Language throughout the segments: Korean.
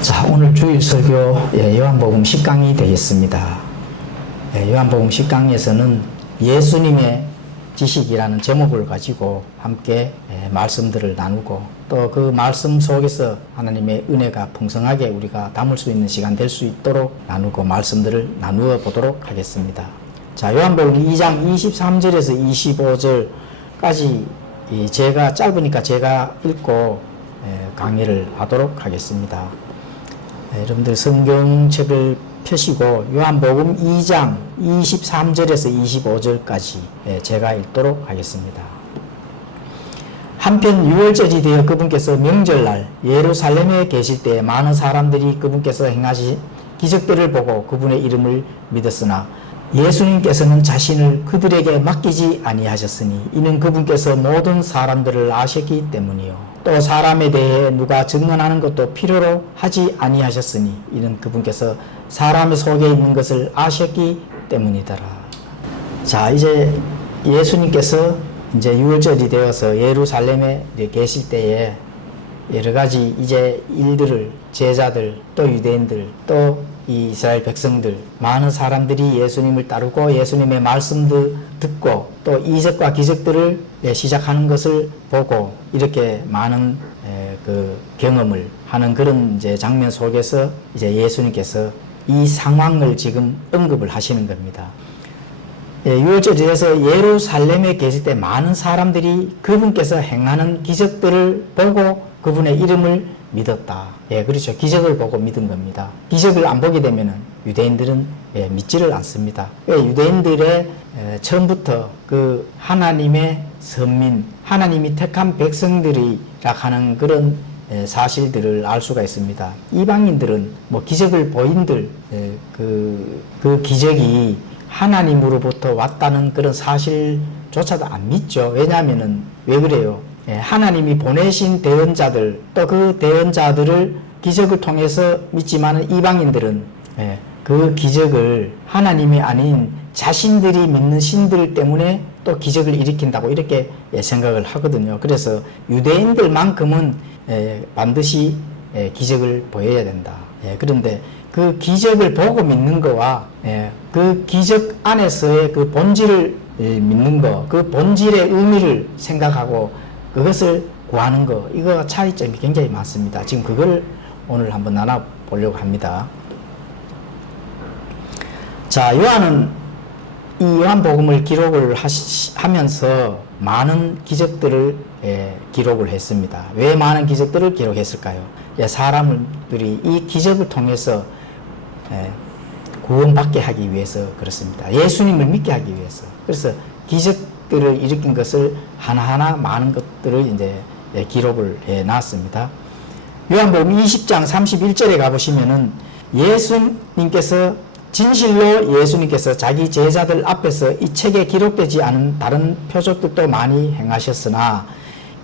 자, 오늘 주일 설교 요한복음 10강이 되겠습니다. 요한복음 10강에서는 예수님의 지식이라는 제목을 가지고 함께 말씀들을 나누고 또 그 말씀 속에서 하나님의 은혜가 풍성하게 우리가 담을 수 있는 시간 될 수 있도록 나누고 말씀들을 나누어 보도록 하겠습니다. 자, 요한복음 2장 23절에서 25절까지 제가 짧으니까 제가 읽고 강의를 하도록 하겠습니다. 여러분들 성경책을 펴시고 요한복음 2장 23절에서 25절까지 제가 읽도록 하겠습니다. 한편 유월절이 되어 그분께서 명절날 예루살렘에 계실 때 많은 사람들이 그분께서 행하신 기적들을 보고 그분의 이름을 믿었으나 예수님께서는 자신을 그들에게 맡기지 아니하셨으니 이는 그분께서 모든 사람들을 아셨기 때문이요 또 사람에 대해 누가 증언하는 것도 필요로 하지 아니하셨으니 이는 그분께서 사람 속에 있는 것을 아셨기 때문이더라. 자, 이제 예수님께서 이제 유월절이 되어서 예루살렘에 계실 때에 여러 가지 이제 일들을 제자들 또 유대인들 또 이 이스라엘 백성들 많은 사람들이 예수님을 따르고 예수님의 말씀도 듣고 또 이적과 기적들을 시작하는 것을 보고 이렇게 많은 그 경험을 하는 그런 이제 장면 속에서 이제 예수님께서 이 상황을 지금 언급을 하시는 겁니다. 유월절에서 예루살렘에 계실 때 많은 사람들이 그분께서 행하는 기적들을 보고 그분의 이름을 믿었다. 그렇죠. 기적을 보고 믿은 겁니다. 기적을 안 보게 되면 유대인들은 믿지를 않습니다. 유대인들의 처음부터 그 하나님의 선민, 하나님이 택한 백성들이라 하는 그런 사실들을 알 수가 있습니다. 이방인들은 뭐 기적을 보인들 그 기적이 하나님으로부터 왔다는 그런 사실조차도 안 믿죠. 왜냐하면은 왜 그래요? 하나님이 보내신 대언자들 또 그 대언자들을 기적을 통해서 믿지만 이방인들은 그 기적을 하나님이 아닌 자신들이 믿는 신들 때문에 또 기적을 일으킨다고 이렇게 생각을 하거든요. 그래서 유대인들만큼은 반드시 기적을 보여야 된다. 그런데 그 기적을 보고 믿는 거와 그 기적 안에서의 그 본질을 믿는 거, 그 본질의 의미를 생각하고 그것을 구하는 거, 이거 차이점이 굉장히 많습니다. 지금 그걸 오늘 한번 나눠보려고 합니다. 자, 요한은 이 요한복음을 기록을 하면서 많은 기적들을 기록을 했습니다. 왜 많은 기적들을 기록했을까요? 사람들이 이 기적을 통해서 구원받게 하기 위해서 그렇습니다. 예수님을 믿게 하기 위해서. 그래서 기적들을 일으킨 것을 하나하나 많은 것들을 이제 기록을 해 놨습니다. 요한복음 20장 31절에 가보시면은 예수님께서 진실로 예수님께서 자기 제자들 앞에서 이 책에 기록되지 않은 다른 표적들도 많이 행하셨으나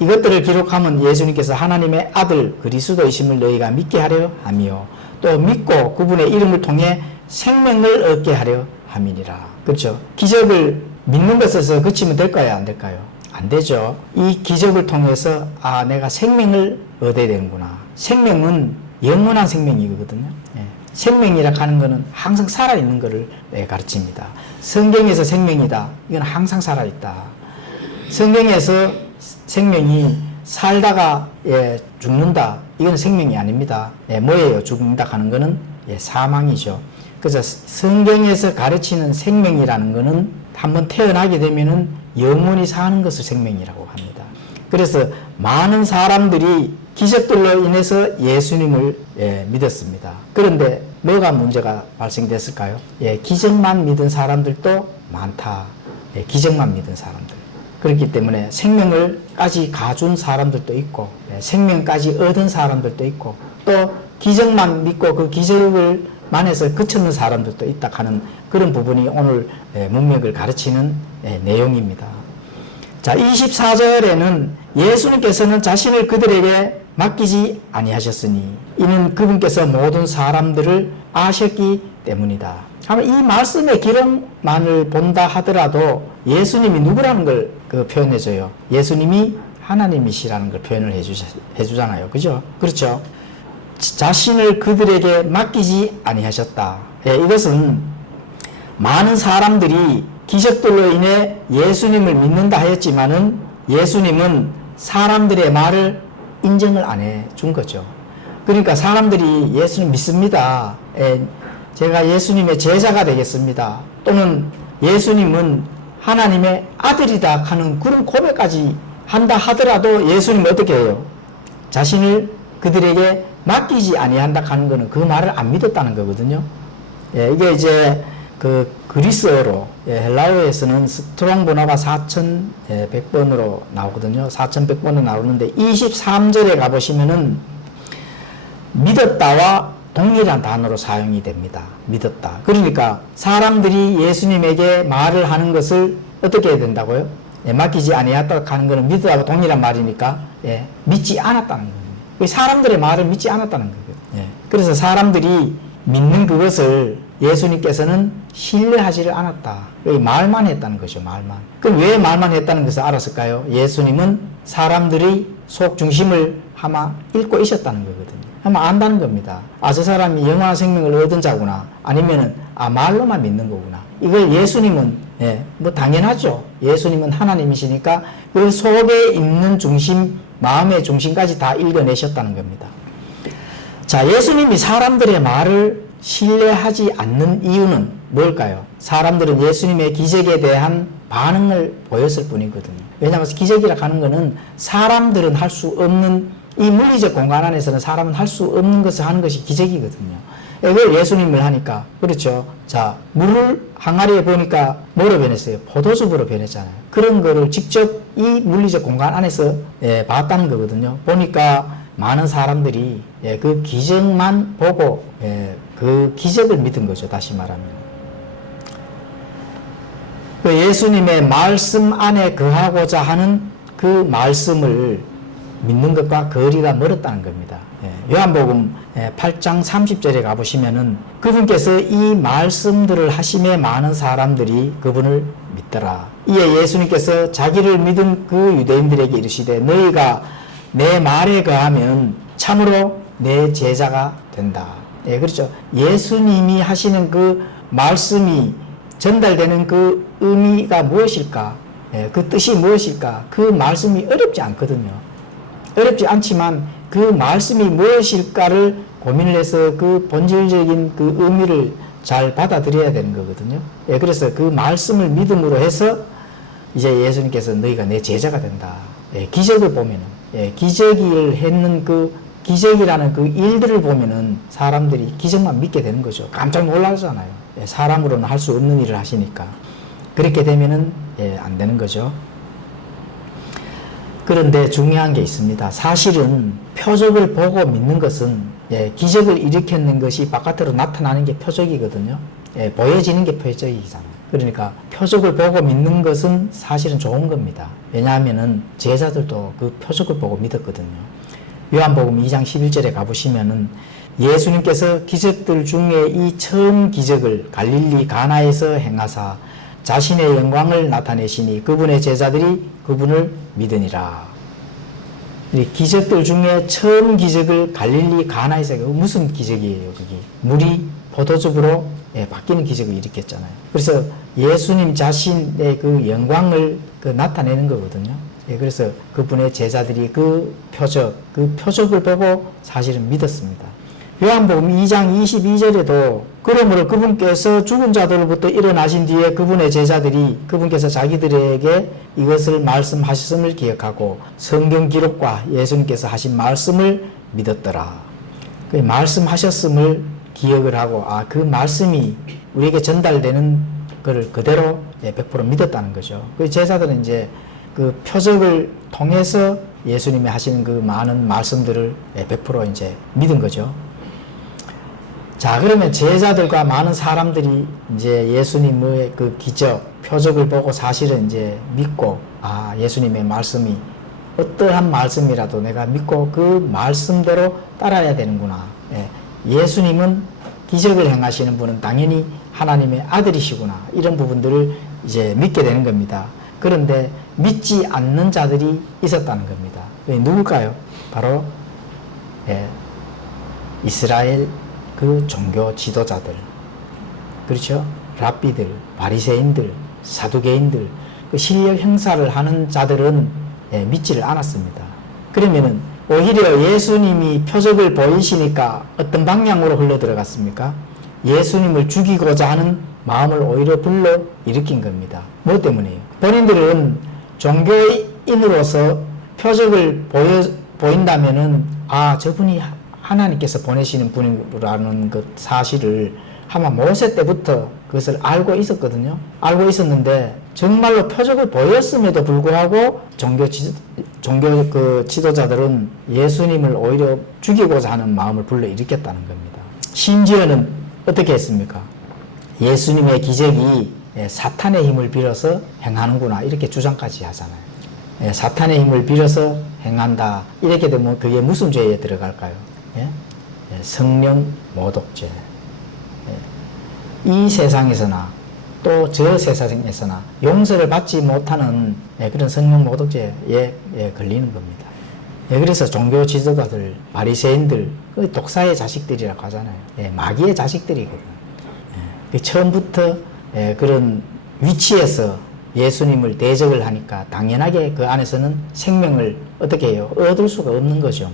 이것들을 기록하면 예수님께서 하나님의 아들 그리스도이심을 너희가 믿게 하려 함이요 또 믿고 그분의 이름을 통해 생명을 얻게 하려 함이니라. 그렇죠? 기적을 믿는 것에서 그치면 될까요? 안 될까요? 안 되죠. 이 기적을 통해서 내가 생명을 얻어야 되는구나. 생명은 영원한 생명이거든요. 생명이라 하는 것은 항상 살아있는 것을 가르칩니다. 성경에서 생명이다. 이건 항상 살아있다. 성경에서 생명이 살다가 죽는다. 이건 생명이 아닙니다. 뭐예요? 죽는다 하는 것은 사망이죠. 그래서 성경에서 가르치는 생명이라는 것은 한번 태어나게 되면은 영원히 사는 것을 생명이라고 합니다. 그래서 많은 사람들이 기적들로 인해서 예수님을 믿었습니다. 그런데 뭐가 문제가 발생됐을까요? 기적만 믿은 사람들도 많다. 기적만 믿은 사람들. 그렇기 때문에 생명을까지 가준 사람들도 있고 생명까지 얻은 사람들도 있고 또 기적만 믿고 그 기적을 만에서 그쳤는 사람들도 있다 하는 그런 부분이 오늘 문맥을 가르치는 내용입니다. 자, 24절에는 예수님께서는 자신을 그들에게 맡기지 아니하셨으니 이는 그분께서 모든 사람들을 아셨기 때문이다. 이 말씀의 기록만을 본다 하더라도 예수님이 누구라는 걸 표현해줘요. 예수님이 하나님이시라는 걸 표현을 해주잖아요. 그죠? 그렇죠? 자신을 그들에게 맡기지 아니하셨다. 예, 이것은 많은 사람들이 기적들로 인해 예수님을 믿는다 하였지만은 예수님은 사람들의 말을 인정을 안 해 준 거죠. 그러니까 사람들이 예수님 믿습니다. 제가 예수님의 제자가 되겠습니다. 또는 예수님은 하나님의 아들이다 하는 그런 고백까지 한다 하더라도 예수님은 어떻게 해요? 자신을 그들에게 맡기지 아니한다 하는 것은 그 말을 안 믿었다는 거거든요. 이게 이제 그 그리스어로 헬라어에서는 스트롱번호가 4100번으로 나오거든요. 4100번으로 나오는데 23절에 가보시면은 믿었다와 동일한 단어로 사용이 됩니다. 믿었다. 그러니까 사람들이 예수님에게 말을 하는 것을 어떻게 해야 된다고요? 맡기지 아니했다 하는 것은 믿었다와 동일한 말이니까 믿지 않았다는 거예요. 사람들의 말을 믿지 않았다는 거예요. 그래서 사람들이 믿는 그것을 예수님께서는 신뢰하지를 않았다. 말만 했다는 거죠. 말만. 그럼 왜 말만 했다는 것을 알았을까요? 예수님은 사람들의 속 중심을 아마 읽고 있었다는 거거든요. 아마 안다는 겁니다. 저 사람이 영원한 생명을 얻은 자구나. 아니면은 말로만 믿는 거구나. 이걸 예수님은 뭐 당연하죠. 예수님은 하나님이시니까 그 속에 있는 중심, 마음의 중심까지 다 읽어내셨다는 겁니다. 자, 예수님이 사람들의 말을 신뢰하지 않는 이유는 뭘까요? 사람들은 예수님의 기적에 대한 반응을 보였을 뿐이거든요. 왜냐하면 기적이라 하는 것은 사람들은 할 수 없는, 이 물리적 공간 안에서는 사람은 할 수 없는 것을 하는 것이 기적이거든요. 왜 예수님을 하니까? 그렇죠. 자, 물을 항아리에 보니까 뭐로 변했어요? 포도즙으로 변했잖아요. 그런 거를 직접 이 물리적 공간 안에서 봤다는 거거든요. 보니까 많은 사람들이 그 기적만 보고 그 기적을 믿은 거죠. 다시 말하면. 그 예수님의 말씀 안에 거하고자 하는 그 말씀을 믿는 것과 거리가 멀었다는 겁니다. 요한복음 8장 30절에 가보시면은 그분께서 이 말씀들을 하심에 많은 사람들이 그분을 믿더라. 이에 예수님께서 자기를 믿은 그 유대인들에게 이르시되 너희가 내 말에 거하면 참으로 내 제자가 된다. 그렇죠. 예수님이 하시는 그 말씀이 전달되는 그 의미가 무엇일까? 그 뜻이 무엇일까? 그 말씀이 어렵지 않거든요. 어렵지 않지만 그 말씀이 무엇일까를 고민을 해서 그 본질적인 그 의미를 잘 받아들여야 되는 거거든요. 그래서 그 말씀을 믿음으로 해서 이제 예수님께서 너희가 내 제자가 된다. 기적을 보면은, 기적을 했는 그 기적이라는 그 일들을 보면은 사람들이 기적만 믿게 되는 거죠. 깜짝 놀라잖아요. 사람으로는 할 수 없는 일을 하시니까. 그렇게 되면은 안 되는 거죠. 그런데 중요한 게 있습니다. 사실은 표적을 보고 믿는 것은 기적을 일으켰는 것이 바깥으로 나타나는 게 표적이거든요. 보여지는 게 표적이잖아요. 그러니까 표적을 보고 믿는 것은 사실은 좋은 겁니다. 왜냐하면은 제자들도 그 표적을 보고 믿었거든요. 요한복음 2장 11절에 가보시면은 예수님께서 기적들 중에 이 처음 기적을 갈릴리 가나에서 행하사 자신의 영광을 나타내시니 그분의 제자들이 그분을 믿으니라. 기적들 중에 처음 기적을 갈릴리 가나에서, 무슨 기적이에요? 그게 물이 포도즙으로 바뀌는 기적을 일으켰잖아요. 그래서 예수님 자신의 그 영광을 나타내는 거거든요. 그래서 그분의 제자들이 그 표적을 보고 사실은 믿었습니다. 요한복음 2장 22절에도 그러므로 그분께서 죽은 자들로부터 일어나신 뒤에 그분의 제자들이 그분께서 자기들에게 이것을 말씀하셨음을 기억하고 성경 기록과 예수님께서 하신 말씀을 믿었더라. 그 말씀하셨음을 기억을 하고 그 말씀이 우리에게 전달되는 것을 그대로 100% 믿었다는 거죠. 그 제자들은 이제 그 표적을 통해서 예수님이 하시는 그 많은 말씀들을 100% 이제 믿은 거죠. 자, 그러면 제자들과 많은 사람들이 이제 예수님의 그 기적, 표적을 보고 사실은 이제 믿고, 예수님의 말씀이 어떠한 말씀이라도 내가 믿고 그 말씀대로 따라야 되는구나. 예수님은 기적을 행하시는 분은 당연히 하나님의 아들이시구나. 이런 부분들을 이제 믿게 되는 겁니다. 그런데 믿지 않는 자들이 있었다는 겁니다. 누굴까요? 바로 이스라엘 그 종교 지도자들, 그렇죠? 랍비들, 바리새인들, 사두개인들, 그 실력 행사를 하는 자들은 믿지를 않았습니다. 그러면은 오히려 예수님이 표적을 보이시니까 어떤 방향으로 흘러 들어갔습니까? 예수님을 죽이고자 하는 마음을 오히려 불러 일으킨 겁니다. 뭐 때문에요? 본인들은 종교인으로서 표적을 보인다면은 저분이 하나님께서 보내시는 분이라는 그 사실을 아마 모세 때부터 그것을 알고 있었거든요. 알고 있었는데 정말로 표적을 보였음에도 불구하고 종교 그 지도자들은 예수님을 오히려 죽이고자 하는 마음을 불러 일으켰다는 겁니다. 심지어는 어떻게 했습니까? 예수님의 기적이 사탄의 힘을 빌어서 행하는구나 이렇게 주장까지 하잖아요. 사탄의 힘을 빌어서 행한다 이렇게 되면 그게 무슨 죄에 들어갈까요? 성령 모독죄. 이 세상에서나 또 저 세상에서나 용서를 받지 못하는 그런 성령 모독죄에 걸리는 겁니다. 그래서 종교 지도자들, 바리새인들, 독사의 자식들이라고 하잖아요. 마귀의 자식들이거든요. 처음부터 그런 위치에서 예수님을 대적을 하니까 당연하게 그 안에서는 생명을 어떻게 해요? 얻을 수가 없는 거죠.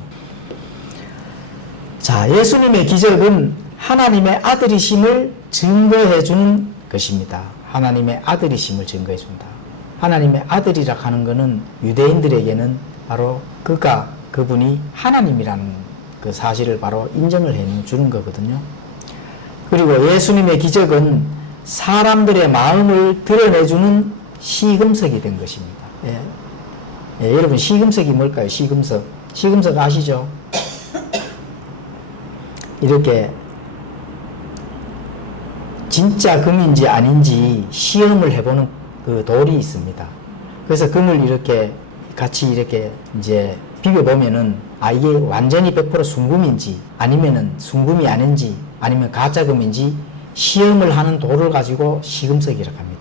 자, 예수님의 기적은 하나님의 아들이심을 증거해 주는 것입니다. 하나님의 아들이심을 증거해 준다. 하나님의 아들이라 하는 것은 유대인들에게는 바로 그분이 하나님이라는 그 사실을 바로 인정을 해 주는 거거든요. 그리고 예수님의 기적은 사람들의 마음을 드러내주는 시금석이 된 것입니다. 여러분 시금석이 뭘까요? 시금석 아시죠? 이렇게 진짜 금인지 아닌지 시험을 해보는 그 돌이 있습니다. 그래서 금을 이렇게 같이 이렇게 이제 비벼보면은 이게 완전히 100% 순금인지 아니면은 순금이 아닌지 아니면 가짜금인지 시험을 하는 돌을 가지고 시금석이라고 합니다.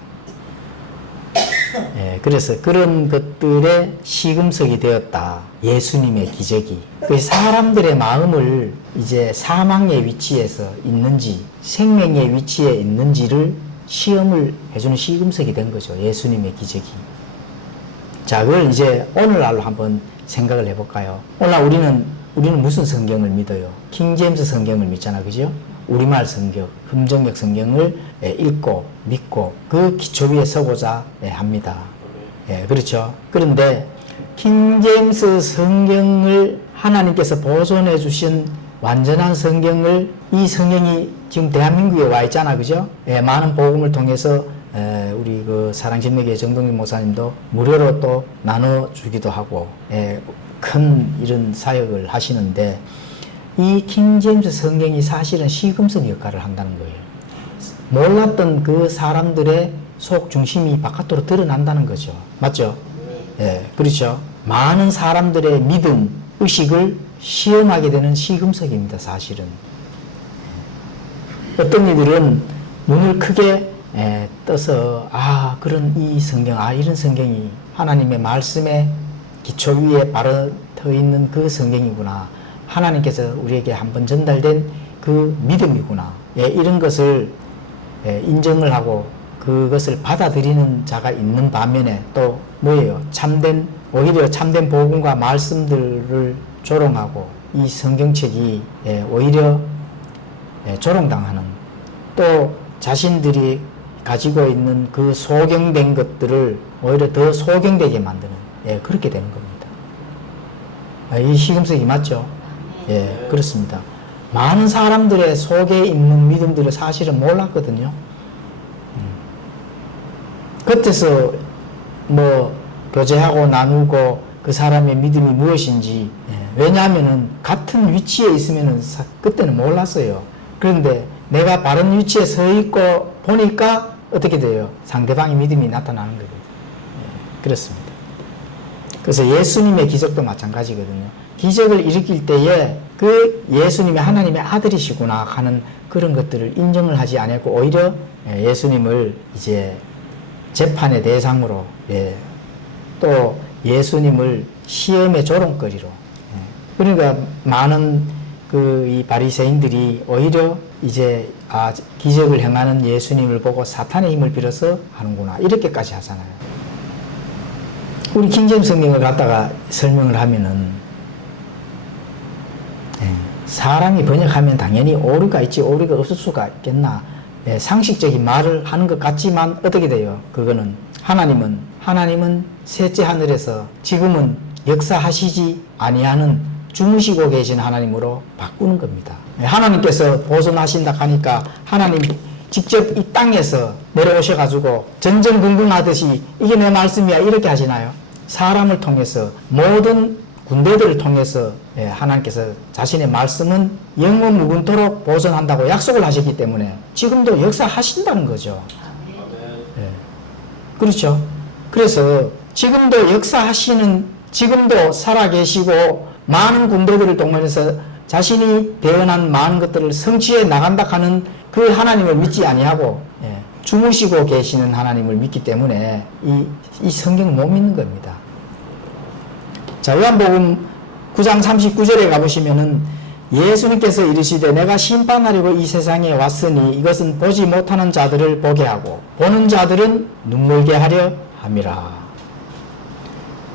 그래서 그런 것들의 시금석이 되었다. 예수님의 기적이. 그 사람들의 마음을 이제 사망의 위치에서 있는지 생명의 위치에 있는지를 시험을 해주는 시금석이 된 거죠. 예수님의 기적이. 자, 그걸 이제 오늘날로 한번 생각을 해볼까요? 오늘 우리는 무슨 성경을 믿어요? 킹제임스 성경을 믿잖아, 그죠? 우리말 성경, 흠정역 성경을 읽고 믿고 그 기초 위에 서고자 합니다. 그렇죠. 그런데 킹제임스 성경을 하나님께서 보존해 주신 완전한 성경을 이 성경이 지금 대한민국에 와 있잖아, 그죠? 많은 복음을 통해서 우리 그 사랑진맥의 정동민 목사님도 무료로 또 나눠주기도 하고 큰 이런 사역을 하시는데 이 킹제임스 성경이 사실은 시금석 역할을 한다는 거예요. 몰랐던 그 사람들의 속 중심이 바깥으로 드러난다는 거죠. 맞죠? 그렇죠. 많은 사람들의 믿음, 의식을 시험하게 되는 시금석입니다, 사실은. 어떤 이들은 눈을 크게 떠서 그런 이 성경, 이런 성경이 하나님의 말씀의 기초 위에 바로 터 있는 그 성경이구나. 하나님께서 우리에게 한번 전달된 그 믿음이구나. 이런 것을 인정을 하고 그것을 받아들이는 자가 있는 반면에 또 뭐예요? 오히려 참된 복음과 말씀들을 조롱하고 이 성경책이 오히려 조롱당하는, 또 자신들이 가지고 있는 그 소경된 것들을 오히려 더 소경되게 만드는 그렇게 되는 겁니다. 이 시금석이 맞죠? 그렇습니다. 많은 사람들의 속에 있는 믿음들을 사실은 몰랐거든요. 겉에서 뭐 교제하고 나누고 그 사람의 믿음이 무엇인지, 왜냐하면은 같은 위치에 있으면은 그때는 몰랐어요. 그런데 내가 바른 위치에 서 있고 보니까 어떻게 돼요? 상대방의 믿음이 나타나는 거예요. 그렇습니다. 그래서 예수님의 기적도 마찬가지거든요. 기적을 일으킬 때에 그 예수님이 하나님의 아들이시구나 하는 그런 것들을 인정을 하지 않았고 오히려 예수님을 이제 재판의 대상으로 또 예수님을 시험의 조롱거리로, 그러니까 많은 이 바리새인들이 오히려 이제 기적을 행하는 예수님을 보고 사탄의 힘을 빌어서 하는구나 이렇게까지 하잖아요. 우리 킹제임스 성경을 갖다가 설명을 하면은 사람이 번역하면 당연히 오류가 있지 오류가 없을 수가 있겠나. 상식적인 말을 하는 것 같지만 어떻게 돼요? 그거는 하나님은 셋째 하늘에서 지금은 역사하시지 아니하는 주무시고 계신 하나님으로 바꾸는 겁니다. 하나님께서 보존하신다 하니까 하나님 직접 이 땅에서 내려오셔가지고 전전긍긍하듯이 이게 내 말씀이야 이렇게 하시나요? 사람을 통해서 모든 군대들을 통해서 하나님께서 자신의 말씀은 영원 무궁토록 보존한다고 약속을 하셨기 때문에 지금도 역사하신다는 거죠. 그렇죠. 그래서 지금도 역사하시는 지금도 살아계시고 많은 군대들을 동원해서 자신이 대언한 많은 것들을 성취해 나간다 하는 그 하나님을 믿지 아니하고 주무시고 계시는 하나님을 믿기 때문에 이 성경을 못 믿는 겁니다. 자, 요한복음 9장 39절에 가보시면은 예수님께서 이르시되 내가 심판하려고 이 세상에 왔으니 이것은 보지 못하는 자들을 보게 하고 보는 자들은 눈물게 하려 함이라.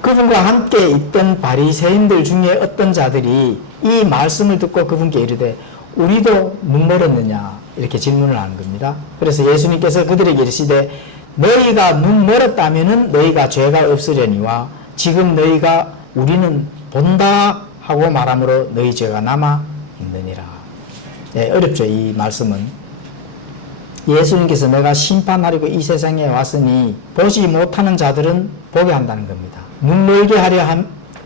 그분과 함께 있던 바리새인들 중에 어떤 자들이 이 말씀을 듣고 그분께 이르되 우리도 눈 멀었느냐 이렇게 질문을 하는 겁니다. 그래서 예수님께서 그들에게 이르시되 너희가 눈 멀었다면은 너희가 죄가 없으려니와 지금 너희가 우리는 본다 하고 말함으로 너희 죄가 남아 있느니라. 어렵죠. 이 말씀은 예수님께서 내가 심판하려고 이 세상에 왔으니 보지 못하는 자들은 보게 한다는 겁니다. 눈멀게 하려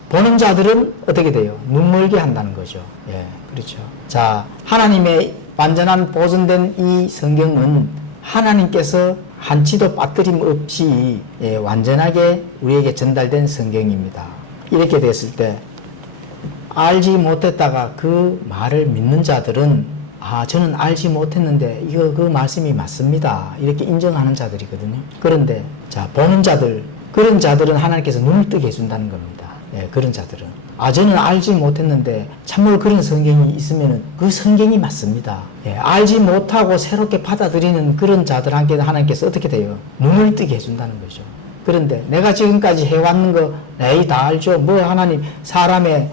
보는 자들은 어떻게 돼요? 눈멀게 한다는 거죠. 그렇죠. 자, 하나님의 완전한 보존된 이 성경은 하나님께서 한치도 빠뜨림 없이 완전하게 우리에게 전달된 성경입니다. 이렇게 됐을 때 알지 못했다가 그 말을 믿는 자들은 저는 알지 못했는데 그 말씀이 맞습니다. 이렇게 인정하는 자들이거든요. 그런데 자, 보는 자들 그런 자들은 하나님께서 눈을 뜨게 해준다는 겁니다. 그런 자들은 저는 알지 못했는데 참으로 그런 성경이 있으면 그 성경이 맞습니다. 알지 못하고 새롭게 받아들이는 그런 자들한테 하나님께서 어떻게 돼요? 눈을 뜨게 해준다는 거죠. 그런데 내가 지금까지 해왔는 거 에이 다 알죠. 뭐 하나님 사람이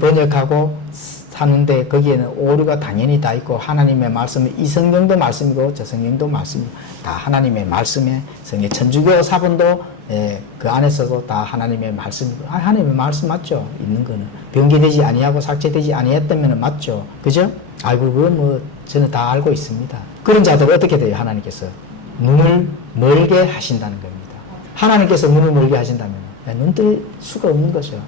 번역하고 사는데 거기에는 오류가 당연히 다 있고 하나님의 말씀은 이 성경도 말씀이고 저 성경도 말씀이고 다 하나님의 말씀에 성경 천주교 사본도 그 안에서도 다 하나님의 말씀이고 하나님의 말씀 맞죠. 있는 거는 변개되지 아니하고 삭제되지 아니했다면 맞죠. 그죠? 아이고 그건 뭐 저는 다 알고 있습니다. 그런 자들은 어떻게 돼요? 하나님께서 눈을 멀게 하신다는 겁니다. 하나님께서 눈을 멀게 하신다면 눈 뜰 수가 없는 거죠.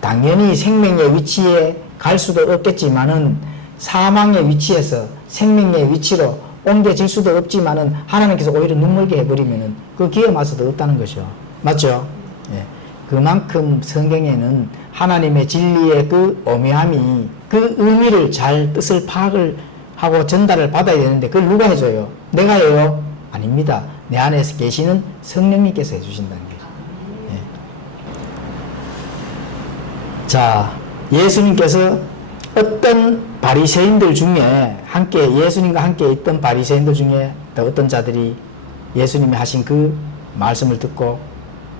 당연히 생명의 위치에 갈 수도 없겠지만은 사망의 위치에서 생명의 위치로 옮겨질 수도 없지만은 하나님께서 오히려 눈멀게 해버리면은 그 기회 마서도 없다는 거죠. 맞죠? 그만큼 성경에는 하나님의 진리의 그 오묘함이 그 의미를 잘 뜻을 파악을 하고 전달을 받아야 되는데 그걸 누가 해줘요? 내가 해요? 아닙니다. 내 안에서 계시는 성령님께서 해주신다는 거예요. 자, 예수님께서 어떤 바리새인들 중에 함께 예수님과 함께 있던 바리새인들 중에 또 어떤 자들이 예수님이 하신 그 말씀을 듣고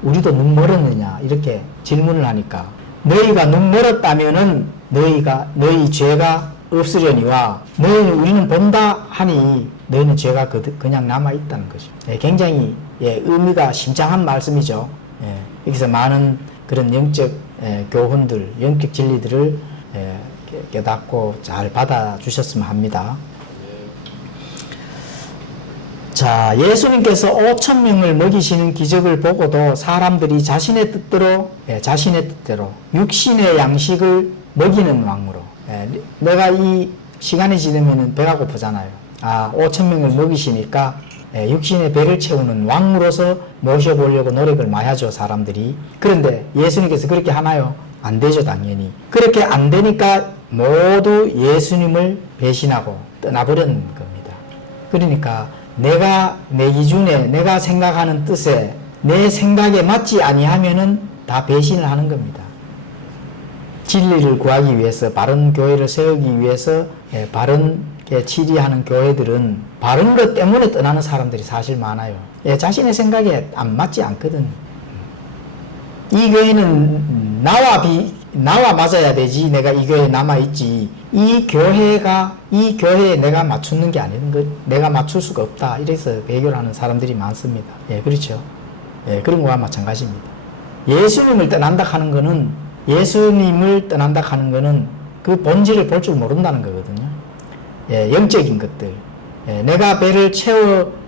우리도 눈 멀었느냐 이렇게 질문을 하니까 너희가 눈 멀었다면은 너희 죄가 없으려니와 너희는 우리는 본다 하니 너희는 죄가 그냥 남아있다는 거죠. 굉장히 의미가 심장한 말씀이죠. 여기서 많은 그런 영적 교훈들, 영적 진리들을 깨닫고 잘 받아주셨으면 합니다. 자, 예수님께서 5,000명을 먹이시는 기적을 보고도 사람들이 자신의 뜻대로 육신의 양식을 먹이는 왕으로 내가 이 시간이 지나면 배가 고프잖아요. 5,000명을 먹이시니까 육신의 배를 채우는 왕으로서 모셔보려고 노력을 많이 하죠, 사람들이. 그런데 예수님께서 그렇게 하나요? 안 되죠, 당연히. 그렇게 안 되니까 모두 예수님을 배신하고 떠나버리는 겁니다. 그러니까 내가 내 기준에 내가 생각하는 뜻에 내 생각에 맞지 아니하면은 다 배신을 하는 겁니다. 진리를 구하기 위해서, 바른 교회를 세우기 위해서 바른게 치리하는 교회들은 바른 것 때문에 떠나는 사람들이 사실 많아요. 자신의 생각에 안 맞지 않거든. 이 교회는 나와 맞아야 되지, 내가 이 교회에 남아있지, 이 교회에 내가 맞추는 게 아닌 것, 내가 맞출 수가 없다, 이래서 배교를 하는 사람들이 많습니다. 그렇죠. 그런 거와 마찬가지입니다. 예수님을 떠난다 하는 거는 그 본질을 볼 줄 모른다는 거거든요. 영적인 것들. 내가 배를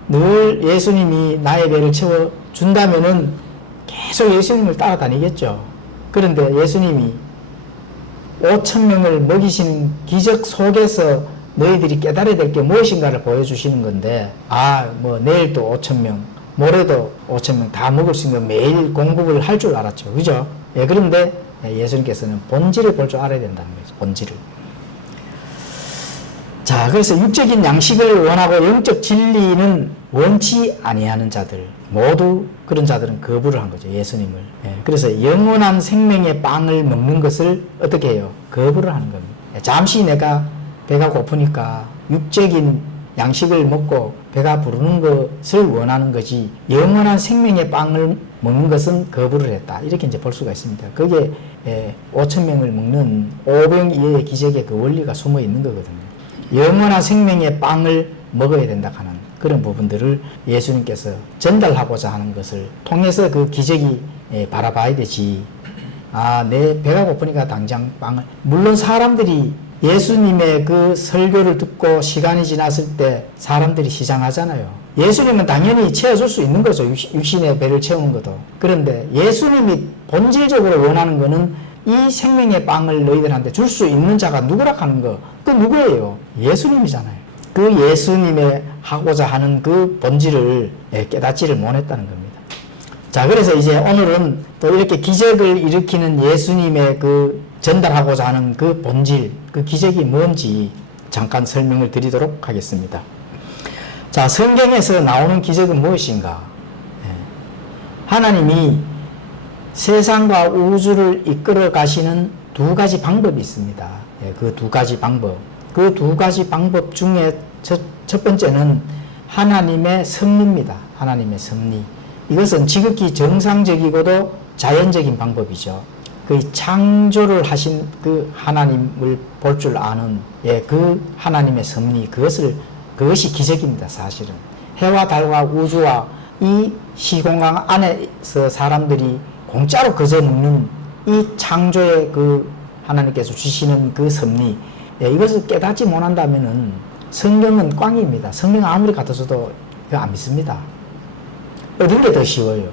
늘 예수님이 나의 배를 채워준다면은 계속 예수님을 따라다니겠죠. 그런데 예수님이 5,000명을 먹이시는 기적 속에서 너희들이 깨달아야 될 게 무엇인가를 보여주시는 건데, 내일도 5,000명, 모레도 5,000명 다 먹을 수 있는 매일 공급을 할 줄 알았죠. 그죠? 그런데 예수님께서는 본질을 볼 줄 알아야 된다는 거죠. 본질을. 자, 그래서 육적인 양식을 원하고 영적 진리는 원치 아니하는 자들, 모두 그런 자들은 거부를 한 거죠. 예수님을. 그래서 영원한 생명의 빵을 먹는 것을 어떻게 해요? 거부를 하는 겁니다. 잠시 내가 배가 고프니까 육적인 양식을 먹고 배가 부르는 것을 원하는 거지, 영원한 생명의 빵을 먹는 것은 거부를 했다. 이렇게 이제 볼 수가 있습니다. 그게 5,000명을 먹는 오병이어의 기적의 그 원리가 숨어 있는 거거든요. 영원한 생명의 빵을 먹어야 된다 하는 그런 부분들을 예수님께서 전달하고자 하는 것을 통해서 그 기적이 바라봐야 되지. 내 배가 고프니까 당장 빵을. 물론 사람들이 예수님의 그 설교를 듣고 시간이 지났을 때 사람들이 시장하잖아요. 예수님은 당연히 채워줄 수 있는 거죠. 육신의 배를 채우는 것도. 그런데 예수님이 본질적으로 원하는 거는 이 생명의 빵을 너희들한테 줄 수 있는 자가 누구라 하는 거. 그 누구예요? 예수님이잖아요. 그 예수님의 하고자 하는 그 본질을 깨닫지를 못했다는 겁니다. 자, 그래서 이제 오늘은 또 이렇게 기적을 일으키는 예수님의 그 전달하고자 하는 그 본질, 그 기적이 뭔지 잠깐 설명을 드리도록 하겠습니다. 자, 성경에서 나오는 기적은 무엇인가? 하나님이 세상과 우주를 이끌어 가시는 두 가지 방법이 있습니다. 그 두 가지 방법. 그 두 가지 방법 중에 첫 번째는 하나님의 섭리입니다. 하나님의 섭리. 이것은 지극히 정상적이고도 자연적인 방법이죠. 그 창조를 하신 그 하나님을 볼 줄 아는 그 하나님의 섭리, 그것이 기적입니다. 사실은 해와 달과 우주와 이 시공간 안에서 사람들이 공짜로 거저 먹는 이 창조의 그 하나님께서 주시는 그 섭리, 이것을 깨닫지 못한다면은 성경은 꽝입니다. 성경 아무리 갖다 줘도 안 믿습니다. 얻은 게 더 쉬워요.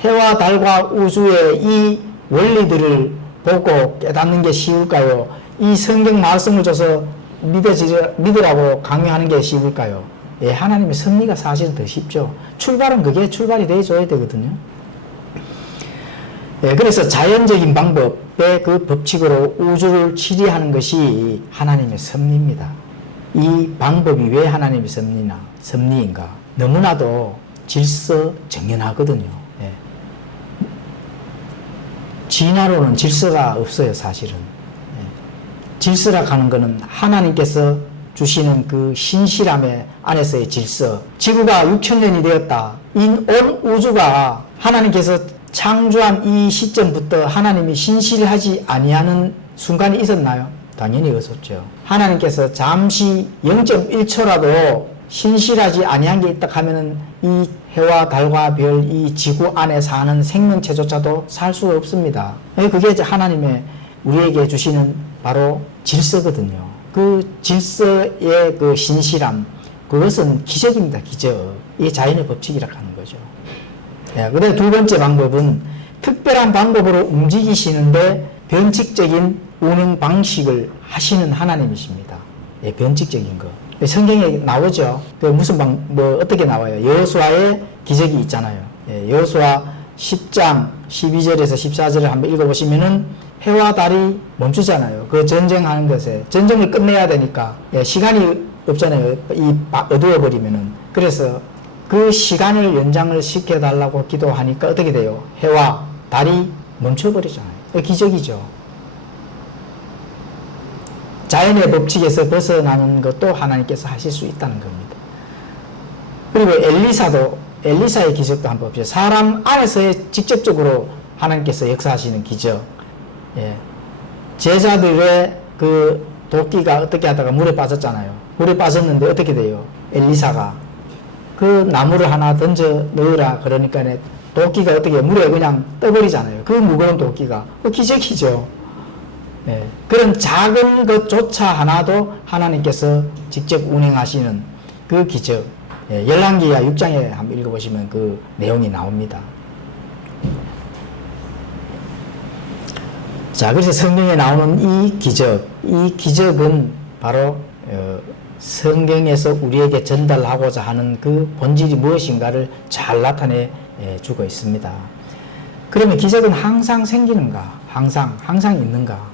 해와 달과 우주의 이 원리들을 보고 깨닫는 게 쉬울까요? 이 성경 말씀을 줘서 믿으라고 강요하는 게 쉬울까요? 하나님의 섭리가 사실은 더 쉽죠. 출발은 그게 출발이 돼줘야 되거든요. 그래서 자연적인 방법의 그 법칙으로 우주를 치리하는 것이 하나님의 섭리입니다. 이 방법이 왜 하나님의 섭리인가? 너무나도 질서정연하거든요. 진화로는 질서가 없어요, 사실은. 질서라 하는 것은 하나님께서 주시는 그 신실함의 안에서의 질서. 지구가 6,000년이 되었다. 온 우주가 하나님께서 창조한 이 시점부터 하나님이 신실하지 아니하는 순간이 있었나요? 당연히 없었죠. 하나님께서 잠시 0.1초라도 신실하지 아니한 게 있다 하면은 이 해와 달과 별, 이 지구 안에 사는 생명체조차도 살 수 없습니다. 그게 이제 하나님의 우리에게 주시는 바로 질서거든요. 그 질서의 그 신실함, 그것은 기적입니다. 기적. 이게 자연의 법칙이라 하는 거죠. 그다음에 두 번째 방법은 특별한 방법으로 움직이시는데 변칙적인 운행 방식을 하시는 하나님이십니다. 변칙적인 거. 성경에 나오죠. 어떻게 나와요? 여호수아의 기적이 있잖아요. 여호수아 10장 12절에서 14절을 한번 읽어보시면은 해와 달이 멈추잖아요. 그 전쟁하는 것에. 전쟁을 끝내야 되니까. 시간이 없잖아요. 어두워버리면은. 그래서 그 시간을 연장을 시켜달라고 기도하니까 어떻게 돼요? 해와 달이 멈춰버리잖아요. 기적이죠. 자연의 법칙에서 벗어나는 것도 하나님께서 하실 수 있다는 겁니다. 그리고 엘리사의 기적도 한번 봅시다. 사람 안에서 직접적으로 하나님께서 역사하시는 기적. 예. 제자들의 그 도끼가 어떻게 하다가 물에 빠졌잖아요. 물에 빠졌는데 어떻게 돼요? 엘리사가 그 나무를 하나 던져 넣으라 그러니까 도끼가 어떻게 물에 그냥 떠버리잖아요. 그 무거운 도끼가. 그 기적이죠. 예. 그런 작은 것조차 하나도 하나님께서 직접 운행하시는 그 기적. 예. 열왕기하 6장에 한번 읽어보시면 그 내용이 나옵니다. 자, 그래서 성경에 나오는 이 기적은 바로 성경에서 우리에게 전달하고자 하는 그 본질이 무엇인가를 잘 나타내 주고 있습니다. 그러면 기적은 항상 생기는가? 항상 있는가?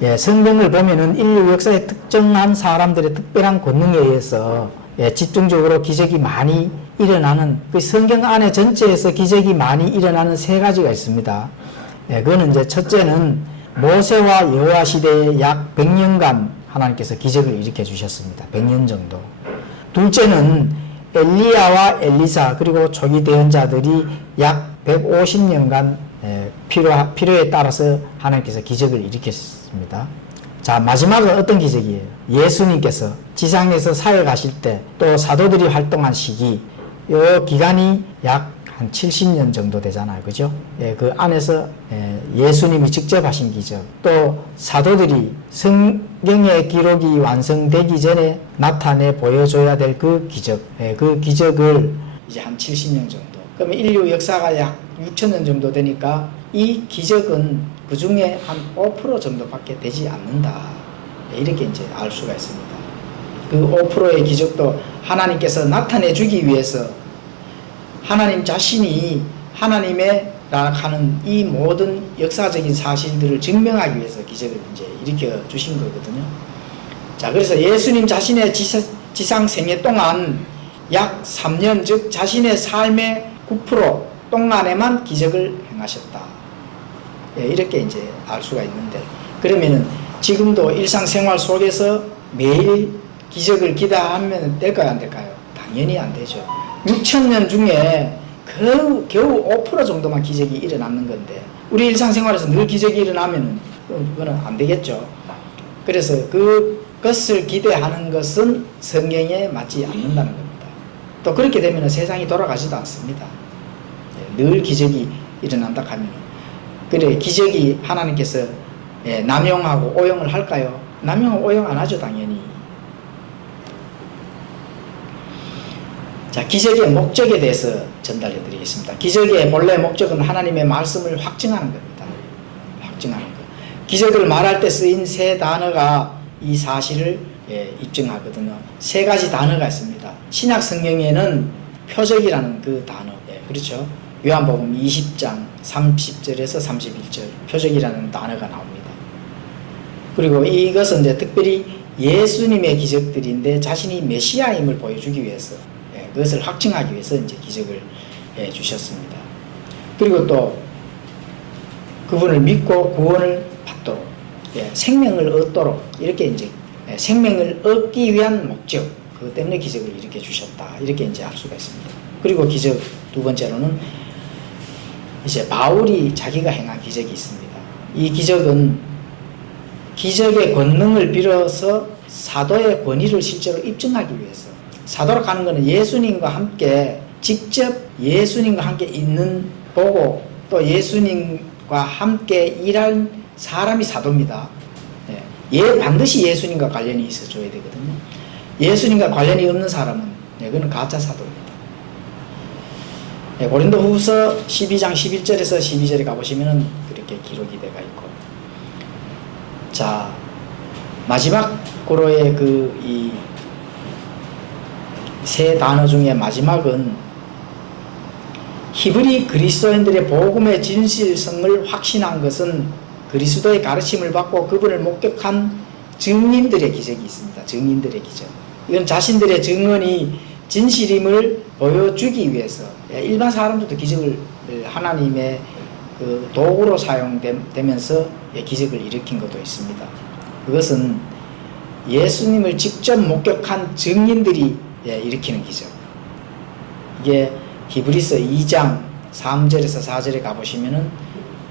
예, 성경을 보면은 인류 역사에 특정한 사람들의 특별한 권능에 의해서 집중적으로 기적이 많이 일어나는, 그 성경 안에 전체에서 기적이 많이 일어나는 세 가지가 있습니다. 예, 그거는 이제 첫째는 모세와 여호와 시대에 약 100년간 하나님께서 기적을 일으켜 주셨습니다. 100년 정도. 둘째는 엘리야와 엘리사 그리고 초기 대언자들이 약 150년간 필요에 따라서 하나님께서 기적을 일으켰습니다. 자, 마지막은 어떤 기적이에요? 예수님께서 지상에서 사역하실 때, 또 사도들이 활동한 시기, 이 기간이 약 한 70년 정도 되잖아요. 그죠? 예, 그 안에서 예수님이 직접 하신 기적, 또 사도들이 성경의 기록이 완성되기 전에 나타내 보여줘야 될 그 기적, 그 기적을 이제 한 70년 정도. 그러면 인류 역사가 약 6,000년 정도 되니까 이 기적은 그 중에 한 5% 정도밖에 되지 않는다. 이렇게 이제 알 수가 있습니다. 그 5%의 기적도 하나님께서 나타내 주기 위해서 하나님 자신이 하나님의 하는 이 모든 역사적인 사실들을 증명하기 위해서 기적을 이제 일으켜 주신 거거든요. 자, 그래서 예수님 자신의 지상 생애 동안 약 3년, 즉 자신의 삶의 9% 동안에만 기적을 행하셨다. 예, 이렇게 이제 알 수가 있는데, 그러면은 지금도 일상생활 속에서 매일 기적을 기대하면 될까요, 안 될까요? 당연히 안 되죠. 6,000년 중에 겨우 5% 정도만 기적이 일어나는 건데, 우리 일상생활에서 늘 기적이 일어나면 그거는 안 되겠죠. 그래서 그것을 기대하는 것은 성경에 맞지 않는다는 겁니다. 또 그렇게 되면 세상이 돌아가지도 않습니다. 늘 기적이 일어난다 하면, 그래 기적이 하나님께서 남용하고 오용을 할까요? 남용 오용 안 하죠, 당연히. 자, 기적의 목적에 대해서 전달해 드리겠습니다. 기적의 본래 목적은 하나님의 말씀을 확증하는 겁니다. 확증하는 것. 기적을 말할 때 쓰인 세 단어가 이 사실을 입증하거든요. 세 가지 단어가 있습니다. 신약 성경에는 표적이라는 그 단어, 그렇죠? 요한복음 20장 30절에서 31절 표적이라는 단어가 나옵니다. 그리고 이것은 이제 특별히 예수님의 기적들인데 자신이 메시아임을 보여주기 위해서, 그것을 확증하기 위해서 이제 기적을 주셨습니다. 그리고 또 그분을 믿고 구원을 받도록, 생명을 얻도록, 이렇게 이제 생명을 얻기 위한 목적, 그것 때문에 기적을 일으켜 주셨다. 이렇게 이제 알 수가 있습니다. 그리고 기적 두 번째로는 이제 바울이 자기가 행한 기적이 있습니다. 이 기적은 기적의 권능을 빌어서 사도의 권위를 실제로 입증하기 위해서, 사도로 가는 것은 예수님과 함께 직접 예수님과 함께 있는 보고 또 예수님과 함께 일할 사람이 사도입니다. 반드시 예수님과 관련이 있어줘야 되거든요. 예수님과 관련이 없는 사람은 그건 가짜 사도입니다. 고린도후서 12장 11절에서 12절에 가보시면 그렇게 기록이 되어 있고, 자, 마지막 고로의 이 세 단어 중에 마지막은 히브리 그리스도인들의 복음의 진실성을 확신한 것은 그리스도의 가르침을 받고 그분을 목격한 증인들의 기적이 있습니다. 증인들의 기적. 이건 자신들의 증언이 진실임을 보여주기 위해서, 일반 사람들도 기적을 하나님의 그 도구로 사용되면서 기적을 일으킨 것도 있습니다. 그것은 예수님을 직접 목격한 증인들이 일으키는 기적. 이게 히브리서 2장 3절에서 4절에 가보시면은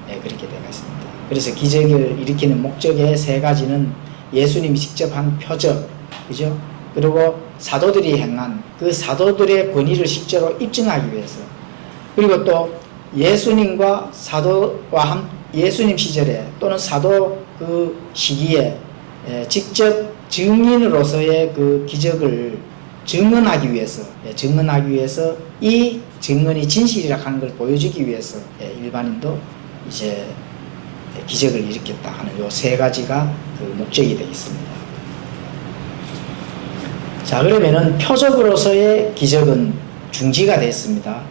그렇게 되어 있습니다. 그래서 기적을 일으키는 목적의 세 가지는 예수님이 직접 한 표적, 그죠? 그리고 사도들이 행한 그 사도들의 권위를 실제로 입증하기 위해서, 그리고 또 예수님과 사도와 예수님 시절에 또는 사도 그 시기에 직접 증인으로서의 그 기적을 증언하기 위해서 이 증언이 진실이라 하는 걸 보여주기 위해서 일반인도 이제 기적을 일으켰다 하는 요 세 가지가 그 목적이 되겠습니다. 자, 그러면은 표적으로서의 기적은 중지가 됐습니다.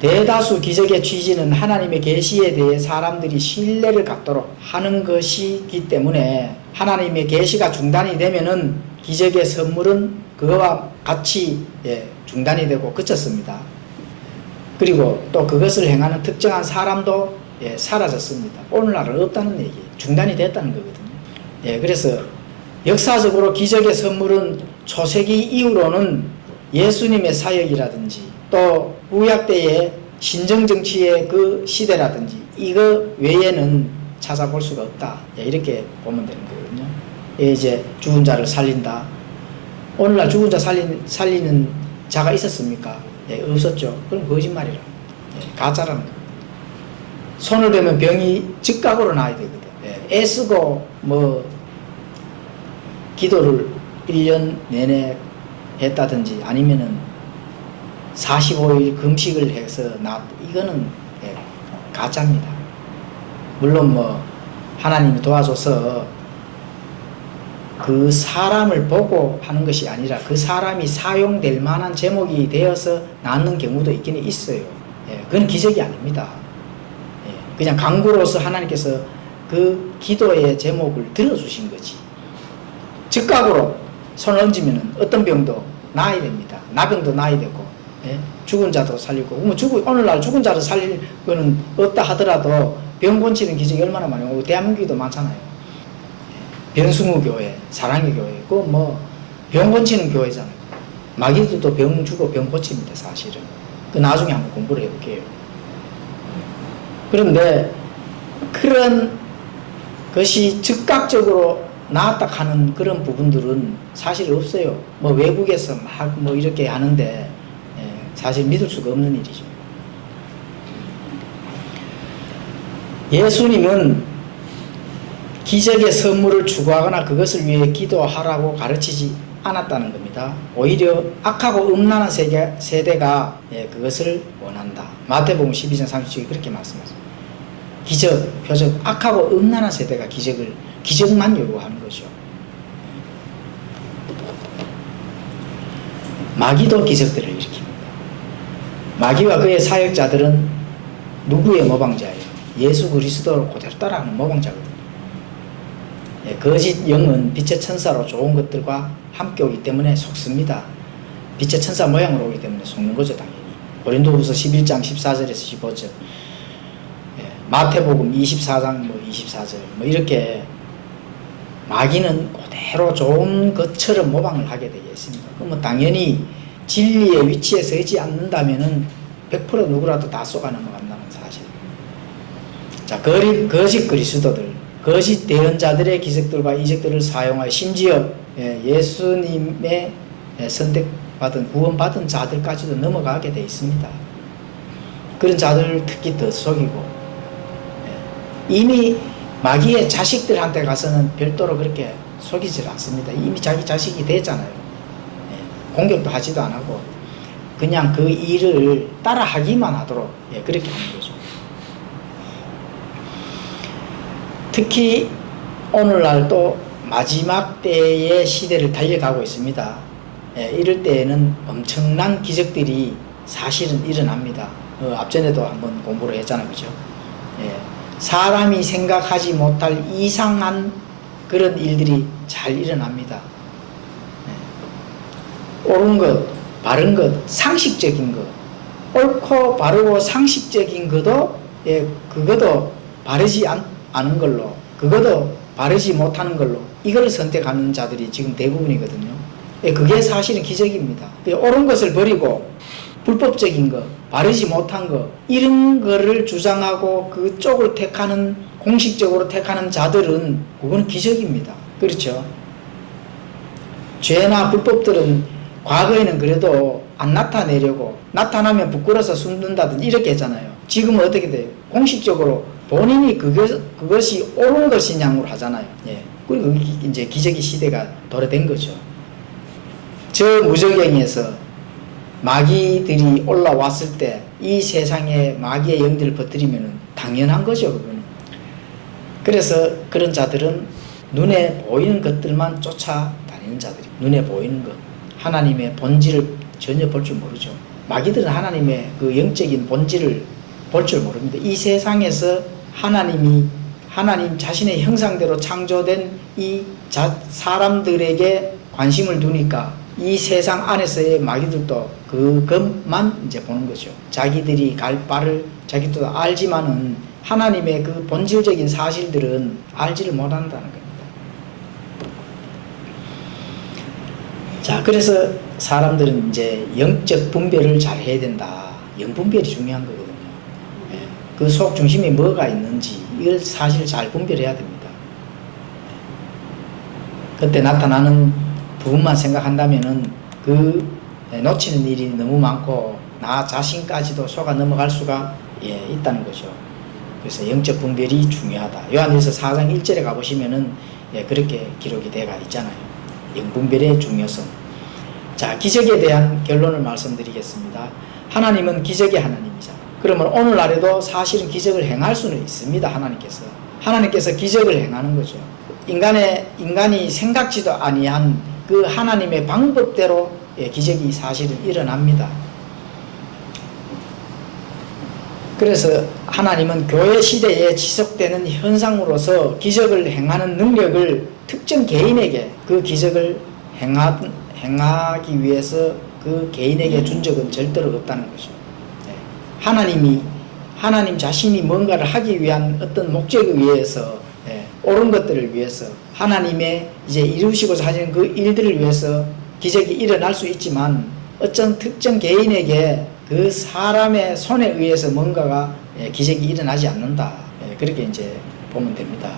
대다수 기적의 취지는 하나님의 계시에 대해 사람들이 신뢰를 갖도록 하는 것이기 때문에 하나님의 계시가 중단이 되면은 기적의 선물은 그거와 같이 중단이 되고 그쳤습니다. 그리고 또 그것을 행하는 특정한 사람도 사라졌습니다. 오늘날은 없다는 얘기, 중단이 됐다는 거거든요. 그래서 역사적으로 기적의 선물은 초세기 이후로는 예수님의 사역이라든지 또 구약 때의 신정정치의 그 시대라든지 이거 외에는 찾아볼 수가 없다. 이렇게 보면 되는 거거든요. 이제 죽은 자를 살린다. 오늘날 죽은 자 살리는 자가 있었습니까? 없었죠. 그럼 거짓말이라. 가짜라는 겁니다. 손을 대면 병이 즉각으로 나아야 되거든. 애쓰고 기도를 1년 내내 했다든지 아니면은 45일 금식을 해서 이거는 가짜입니다. 물론 하나님이 도와줘서 그 사람을 보고 하는 것이 아니라 그 사람이 사용될 만한 제목이 되어서 낫는 경우도 있기는 있어요. 그건 기적이 아닙니다. 그냥 강구로서 하나님께서 그 기도의 제목을 들어주신 거지. 즉각으로 손을 얹으면 어떤 병도 나아야 됩니다. 나병도 나아야 되고, 죽은 자도 살리고, 오늘날 죽은 자를 살릴 거는 없다 하더라도 병 고치는 기적이 얼마나 많아요. 대한민국에도 많잖아요. 변승우 교회, 사랑의 교회, 병 고치는 교회잖아요. 마귀들도 병 주고 병 고칩니다, 사실은. 그 나중에 한번 공부를 해볼게요. 그런데 그런 것이 즉각적으로 나았다 하는 그런 부분들은 사실 없어요. 외국에서 이렇게 하는데 사실 믿을 수가 없는 일이죠. 예수님은 기적의 선물을 추구하거나 그것을 위해 기도하라고 가르치지 않았다는 겁니다. 오히려 악하고 음란한 세대가 그것을 원한다. 마태복음 12장 30절에 그렇게 말씀하십니다. 기적, 표적, 악하고 음란한 세대가 기적만 요구하는 거죠. 마귀도 기적들을 일으킵니다. 마귀와 그의 사역자들은 누구의 모방자예요? 예수 그리스도를 그대로 따라하는 모방자거든요. 거짓 영은 빛의 천사로 좋은 것들과 함께 오기 때문에 속습니다. 빛의 천사 모양으로 오기 때문에 속는 거죠, 당연히. 고린도후서 11장 14절에서 15절, 마태복음 24장 24절 이렇게 마귀는 그대로 좋은 것처럼 모방을 하게 되겠습니다. 그러면 당연히 진리의 위치에 서지 않는다면은 100% 누구라도 다 쏘가 넘어간다는 사실. 자, 거짓 그리스도들, 거짓 대언자들의 기적들과 이적들을 사용하여 심지어 예수님의 선택받은 구원받은 자들까지도 넘어가게 되어 있습니다. 그런 자들을 특히 더 속이고, 이미 마귀의 자식들한테 가서는 별도로 그렇게 속이질 않습니다. 이미 자기 자식이 됐잖아요. 공격도 하지도 안 하고 그냥 그 일을 따라 하기만 하도록 그렇게 하는 거죠. 특히 오늘날 또 마지막 때의 시대를 달려가고 있습니다. 이럴 때에는 엄청난 기적들이 사실은 일어납니다. 앞전에도 한번 공부를 했잖아요. 그죠? 사람이 생각하지 못할 이상한 그런 일들이 잘 일어납니다. 옳은 것, 바른 것, 상식적인 것, 옳고 바르고 상식적인 것도 그것도 바르지 않은 걸로, 그것도 바르지 못하는 걸로 이걸 선택하는 자들이 지금 대부분이거든요. 그게 사실은 기적입니다. 옳은 것을 버리고 불법적인 거, 바르지 못한 거, 이런 거를 주장하고 그쪽을 택하는, 공식적으로 택하는 자들은 그건 기적입니다. 그렇죠? 죄나 불법들은 과거에는 그래도 안 나타내려고, 나타나면 부끄러워서 숨는다든지 이렇게 했잖아요. 지금은 어떻게 돼요? 공식적으로 본인이 그것이 옳은 것이냐고 하잖아요. 예. 그리고 이제 기적의 시대가 도래된 거죠. 저 무저경에서 마귀들이 올라왔을 때 이 세상에 마귀의 영들을 퍼뜨리면 당연한 거죠. 그거는. 그래서 그런 자들은 눈에 보이는 것들만 쫓아다니는 자들이, 눈에 보이는 것, 하나님의 본질을 전혀 볼 줄 모르죠. 마귀들은 하나님의 그 영적인 본질을 볼 줄 모릅니다. 이 세상에서 하나님 자신의 형상대로 창조된 이 사람들에게 관심을 두니까 이 세상 안에서의 마귀들도 그것만 이제 보는 거죠. 자기들이 갈 바를 자기도 알지만은 하나님의 그 본질적인 사실들은 알지를 못한다는 겁니다. 자, 그래서 사람들은 이제 영적 분별을 잘 해야 된다. 영분별이 중요한 거거든요. 예. 그 속 중심에 뭐가 있는지 이걸 사실 잘 분별해야 됩니다. 그때 나타나는 부분만 생각한다면은 놓치는 일이 너무 많고 나 자신까지도 속아 넘어갈 수가 있다는 거죠. 그래서 영적 분별이 중요하다. 요한일서 4장 1절에 가보시면은 그렇게 기록이 되어 있잖아요. 영분별의 중요성. 자, 기적에 대한 결론을 말씀드리겠습니다. 하나님은 기적의 하나님이잖아요. 그러면 오늘날에도 사실은 기적을 행할 수는 있습니다. 하나님께서 기적을 행하는 거죠. 인간이 생각지도 아니한 그 하나님의 방법대로 기적이 사실은 일어납니다. 그래서 하나님은 교회 시대에 지속되는 현상으로서 기적을 행하는 능력을 특정 개인에게 그 기적을 행하기 위해서 그 개인에게 준 적은 절대로 없다는 거죠. 하나님 자신이 뭔가를 하기 위한 어떤 목적에 위해서, 옳은 것들을 위해서, 하나님의 이제 이루시고자 하시는 그 일들을 위해서 기적이 일어날 수 있지만 어떤 특정 개인에게 그 사람의 손에 의해서 뭔가가 기적이 일어나지 않는다. 그렇게 이제 보면 됩니다.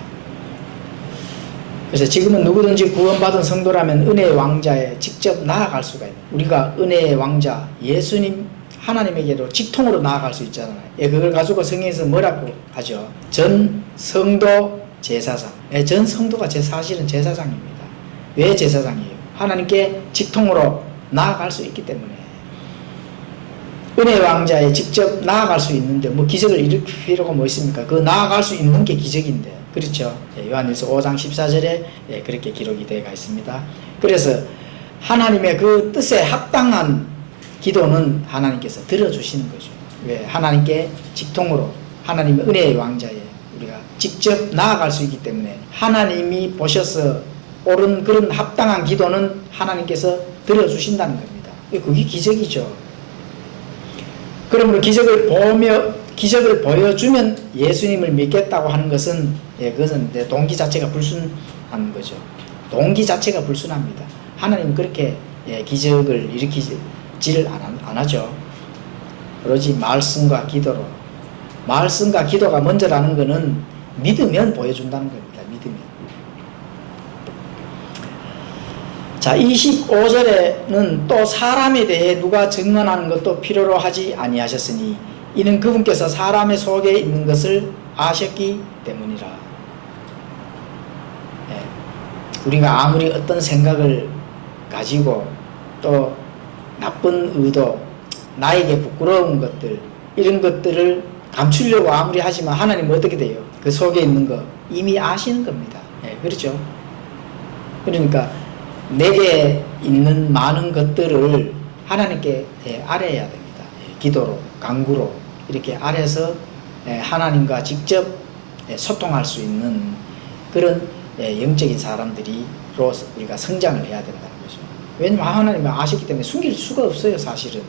그래서 지금은 누구든지 구원받은 성도라면 은혜의 왕자에 직접 나아갈 수가 있는, 우리가 은혜의 왕자 예수님 하나님에게로 직통으로 나아갈 수 있잖아요. 그걸 가지고 성경에서 뭐라고 하죠? 전 성도 제사장. 전 성도가 사실은 제사장입니다. 왜 제사장이에요? 하나님께 직통으로 나아갈 수 있기 때문에. 은혜의 왕자에 직접 나아갈 수 있는데 뭐 기적을 일으킬 필요가 뭐 있습니까? 그 나아갈 수 있는 게 기적인데. 그렇죠? 요한일서 5장 14절에 그렇게 기록이 되어 있습니다. 그래서 하나님의 그 뜻에 합당한 기도는 하나님께서 들어주시는 거죠. 왜? 하나님께 직통으로 하나님의 은혜의 왕자에 우리가 직접 나아갈 수 있기 때문에 하나님이 보셔서 옳은 그런 합당한 기도는 하나님께서 들어주신다는 겁니다. 그게 기적이죠. 그러므로 기적을 보여주면 예수님을 믿겠다고 하는 것은 그것은 내 동기 자체가 불순한 거죠. 동기 자체가 불순합니다. 하나님은 그렇게 기적을 일으키지를 안 하죠. 오로지 말씀과 기도로. 말씀과 기도가 먼저라는 것은 믿으면 보여준다는 겁니다. 믿으면. 자, 25절에는 또 사람에 대해 누가 증언하는 것도 필요로 하지 아니하셨으니 이는 그분께서 사람의 속에 있는 것을 아셨기 때문이라. 우리가 아무리 어떤 생각을 가지고 또 나쁜 의도, 나에게 부끄러운 것들, 이런 것들을 감추려고 아무리 하지만 하나님은 어떻게 돼요? 그 속에 있는 거 이미 아시는 겁니다. 그렇죠? 그러니까 내게 있는 많은 것들을 하나님께 아뢰야 됩니다. 기도로, 간구로 이렇게 아뢰서 하나님과 직접 소통할 수 있는 그런 영적인 사람들이로 우리가 성장을 해야 된다는 거죠. 왜냐하면 하나님은 아셨기 때문에 숨길 수가 없어요. 사실은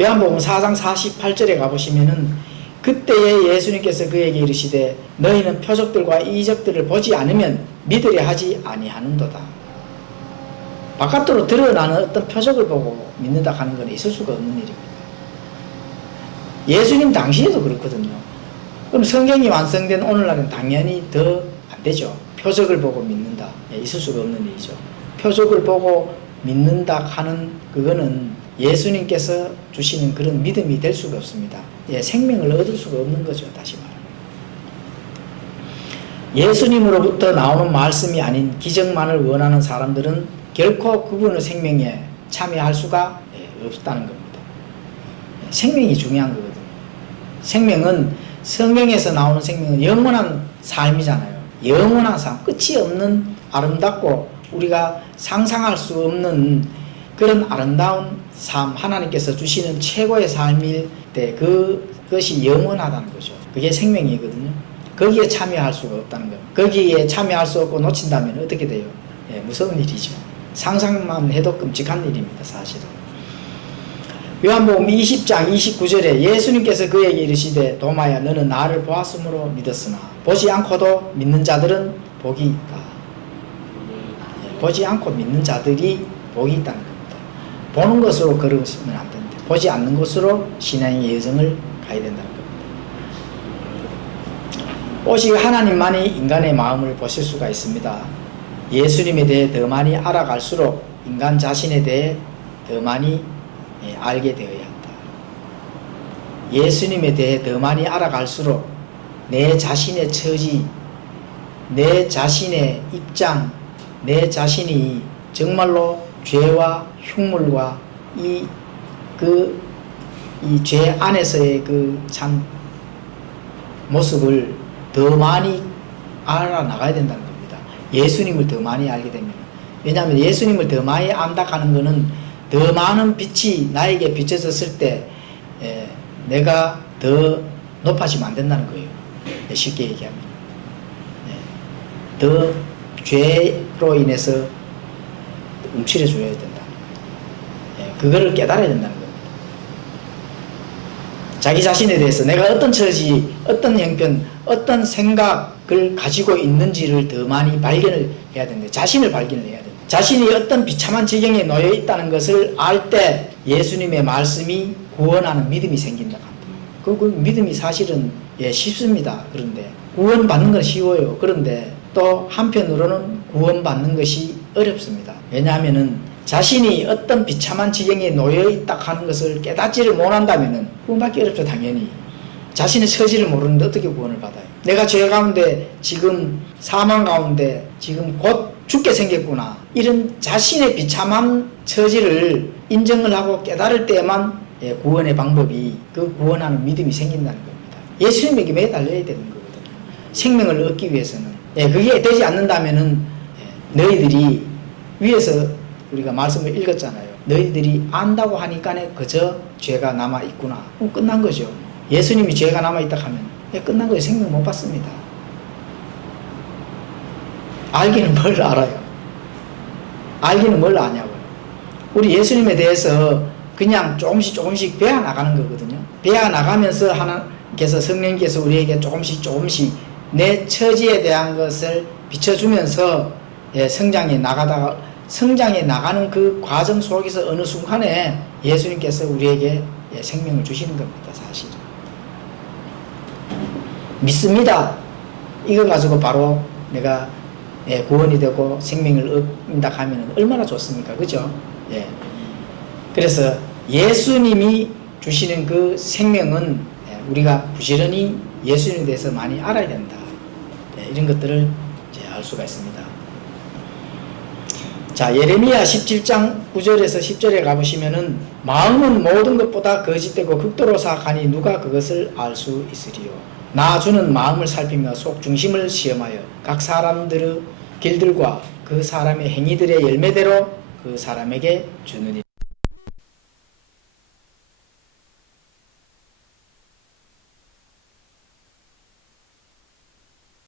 요한복음 4장 48절에 가보시면은 그때에 예수님께서 그에게 이르시되 너희는 표적들과 이적들을 보지 않으면 믿으려 하지 아니하는도다. 바깥으로 드러나는 어떤 표적을 보고 믿는다 하는 건 있을 수가 없는 일입니다. 예수님 당시에도 그렇거든요. 그럼 성경이 완성된 오늘날은 당연히 더 안 되죠. 표적을 보고 믿는다. 있을 수가 없는 일이죠. 표적을 보고 믿는다 하는 그거는 예수님께서 주시는 그런 믿음이 될 수가 없습니다. 생명을 얻을 수가 없는 거죠. 다시 말하면. 예수님으로부터 나오는 말씀이 아닌 기적만을 원하는 사람들은 결코 그분의 생명에 참여할 수가 없다는 겁니다. 생명이 중요한 거거든요. 생명은 성경에서 나오는 생명은 영원한 삶이잖아요. 영원한 삶, 끝이 없는 아름답고 우리가 상상할 수 없는 그런 아름다운 삶, 하나님께서 주시는 최고의 삶일 때 그것이 영원하다는 거죠. 그게 생명이거든요. 거기에 참여할 수가 없다는 거예요. 거기에 참여할 수 없고 놓친다면 어떻게 돼요? 무서운 일이죠. 상상만 해도 끔찍한 일입니다. 사실은. 요한복음 20장 29절에 예수님께서 그에게 이르시되 도마야 너는 나를 보았으므로 믿었으나 보지 않고도 믿는 자들은 복이 있다. 보지 않고 믿는 자들이 복이 있다는 겁니다. 보는 것으로 걸으시면 안 된다. 보지 않는 것으로 신앙의 여정을 가야 된다는 겁니다. 오직 하나님만이 인간의 마음을 보실 수가 있습니다. 예수님에 대해 더 많이 알아갈수록 인간 자신에 대해 더 많이 알게 되어야 한다. 예수님에 대해 더 많이 알아갈수록 내 자신의 처지, 내 자신의 입장, 내 자신이 정말로 죄와 흉물과 이 죄 안에서의 그 참 모습을 더 많이 알아나가야 된다는 겁니다. 예수님을 더 많이 알게 되면. 왜냐하면 예수님을 더 많이 안다 하는 것은 더 많은 빛이 나에게 비춰졌을 때 내가 더 높아지면 안 된다는 거예요. 쉽게 얘기하면. 더 죄로 인해서 움츠려 줘야 된다. 그거를 깨달아야 된다는 겁니다. 자기 자신에 대해서 내가 어떤 처지, 어떤 형편, 어떤 생각을 가지고 있는지를 더 많이 발견을 해야 된다. 자신을 발견을 해야 된다. 자신이 어떤 비참한 지경에 놓여 있다는 것을 알 때 예수님의 말씀이 구원하는 믿음이 생긴다. 그 믿음이 사실은 쉽습니다. 그런데 구원받는 건 쉬워요. 그런데 또 한편으로는 구원받는 것이 어렵습니다. 왜냐하면은 자신이 어떤 비참한 지경에 놓여 있다 하는 것을 깨닫지를 못한다면은 구원받기 어렵죠. 당연히. 자신의 처지를 모르는데 어떻게 구원을 받아요? 내가 죄 가운데 지금 사망 가운데 지금 곧 죽게 생겼구나. 이런 자신의 비참한 처지를 인정을 하고 깨달을 때만 구원의 방법이 그 구원하는 믿음이 생긴다는 겁니다. 예수님에게 매달려야 되는 거거든요. 생명을 얻기 위해서는. 그게 되지 않는다면은 너희들이 위에서 우리가 말씀을 읽었잖아요. 너희들이 안다고 하니까 그저 죄가 남아있구나. 그럼 끝난 거죠. 예수님이 죄가 남아있다 하면 끝난 거예요. 생명 못 받습니다. 알기는 뭘 알아요? 알기는 뭘 아냐고요? 우리 예수님에 대해서 그냥 조금씩 배워나가는 거거든요. 배워나가면서 하나님께서 성령께서 우리에게 조금씩 내 처지에 대한 것을 비춰주면서 성장해 나가는 그 과정 속에서 어느 순간에 예수님께서 우리에게 생명을 주시는 겁니다. 사실은. 믿습니다. 이거 가지고 바로 내가 구원이 되고 생명을 얻는다 하면 얼마나 좋습니까? 그죠? 그래서 예수님이 주시는 그 생명은 우리가 부지런히 예수님에 대해서 많이 알아야 된다. 이런 것들을 알 수가 있습니다. 자, 예레미야 17장 9절에서 10절에 가보시면은 마음은 모든 것보다 거짓되고 극도로 사악하니 누가 그것을 알 수 있으리요. 나 주는 마음을 살피며 속 중심을 시험하여 각 사람들의 길들과 그 사람의 행위들의 열매대로 그 사람에게 주느니라.